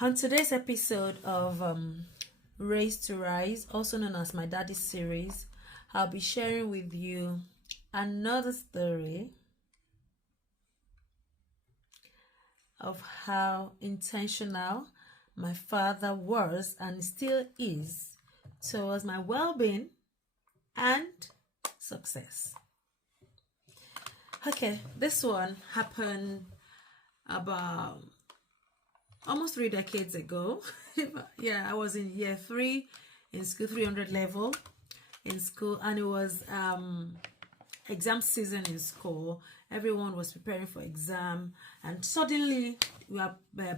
On today's episode of Raised to Rise, also known as my daddy's series, I'll be sharing with you another story of how intentional my father was and still is towards my well-being and success. Okay, this one happened about almost 3 decades ago. Yeah, I was in year 3 in school, 300 level in school, and it was exam season in school. Everyone was preparing for exam, and suddenly we have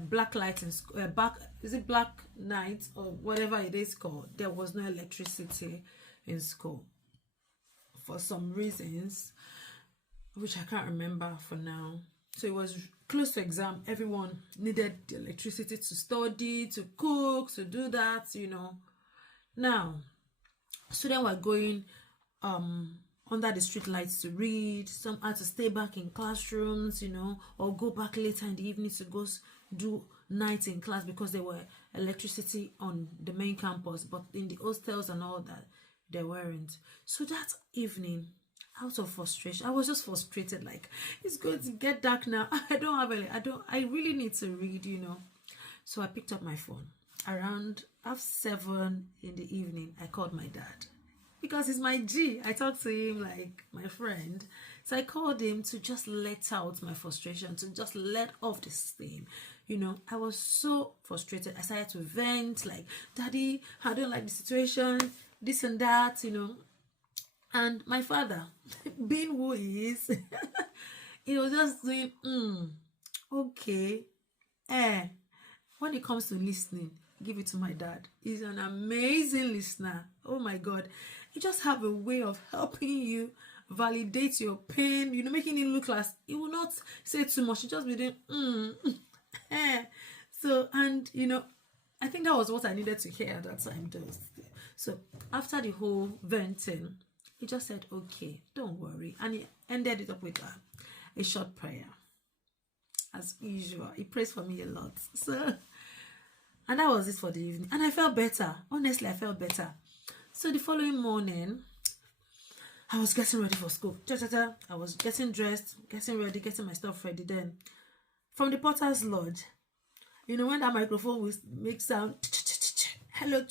black light in school. Is it black night or whatever it is called? There was no electricity in school for some reasons, which I can't remember for now. So it was close to exam. Everyone needed the electricity to study, to cook, to do that, Now, students were going under the street lights to read. Some had to stay back in classrooms, or go back later in the evening to go do night in class because there were electricity on the main campus, but in the hostels and all that, there weren't. So that evening, out of frustration, I was just frustrated, like, it's going to get dark now. I really need to read, So I picked up my phone. Around 7:30 in the evening, I called my dad because he's my G. I talked to him like my friend. So I called him to just let out my frustration, to just let off this thing. I was so frustrated. I started to vent, like, Daddy, I don't like the situation, this and that, And my father, being who he is, he was just doing, okay. When it comes to listening, give it to my dad. He's an amazing listener. Oh my God. He just have a way of helping you validate your pain, making it look like he will not say too much. He just be doing, So, and, I think that was what I needed to hear at that time. So after the whole venting, he just said, okay, don't worry. And he ended it up with a short prayer. As usual, he prays for me a lot. So, and that was it for the evening. And I felt better. Honestly, I felt better. So the following morning, I was getting ready for school. I was getting dressed, getting ready, getting my stuff ready. Then, from the Potter's Lodge, when that microphone will make sound, hello,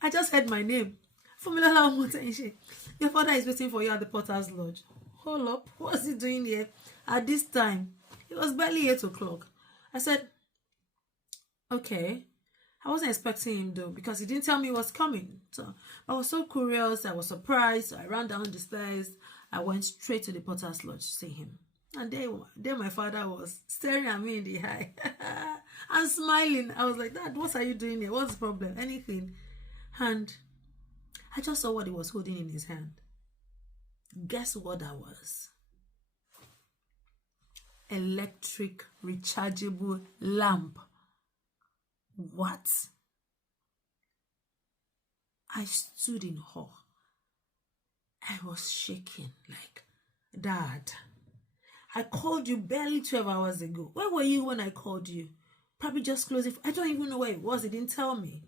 I just heard my name. Your father is waiting for you at the Potter's Lodge. Hold up, what's he doing here at this time? It was barely 8 o'clock. I said, okay. I wasn't expecting him though, because he didn't tell me he was coming. So I was so curious, I was surprised. So I ran down the stairs. I went straight to the Potter's Lodge to see him. And there my father was staring at me in the eye and smiling. I was like, Dad, what are you doing here? What's the problem? Anything? And I just saw what he was holding in his hand. Guess what that was? Electric rechargeable lamp. What? I stood in awe. I was shaking like, Dad, I called you barely 12 hours ago. Where were you when I called you? Probably just close it. I don't even know where it was. He didn't tell me.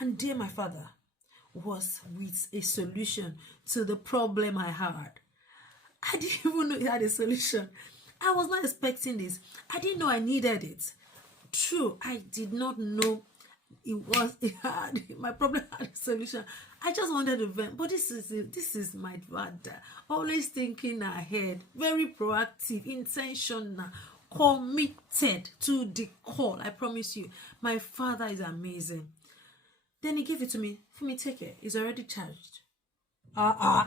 And there my father was with a solution to the problem I had. I didn't even know he had a solution. I was not expecting this. I didn't know I needed it. True, I did not know my problem had a solution. I just wanted to vent. But this is my father. Always thinking ahead, very proactive, intentional, committed to the call. I promise you, my father is amazing. Then he gave it to me. For me, take it. It's already charged. I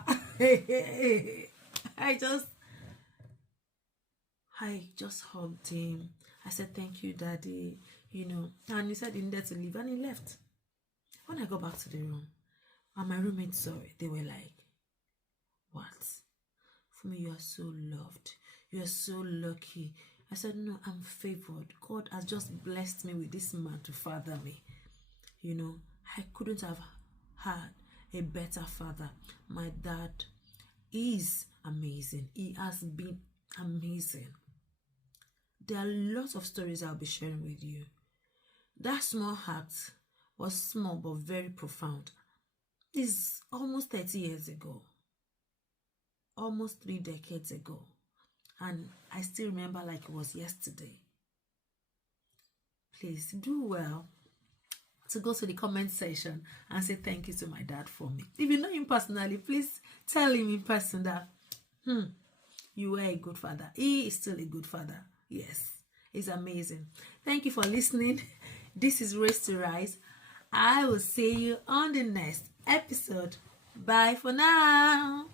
just hugged him. I said, thank you, Daddy. And he said he needed to leave, and he left. When I got back to the room, and my roommates saw it, they were like, what? For me, you are so loved. You are so lucky. I said, no, I'm favored. God has just blessed me with this man to father me. I couldn't have had a better father. My dad is amazing. He has been amazing. There are lots of stories I'll be sharing with you. That small act was small but very profound. This is almost 30 years ago, almost 3 decades ago, and I still remember like it was yesterday. Please do well to go to the comment section and say thank you to my dad for me. If you know him personally, please tell him in person that you were a good father. He is still a good father. Yes, it's amazing. Thank you for listening. This is Race to Rise. I will see you on the next episode. Bye for now.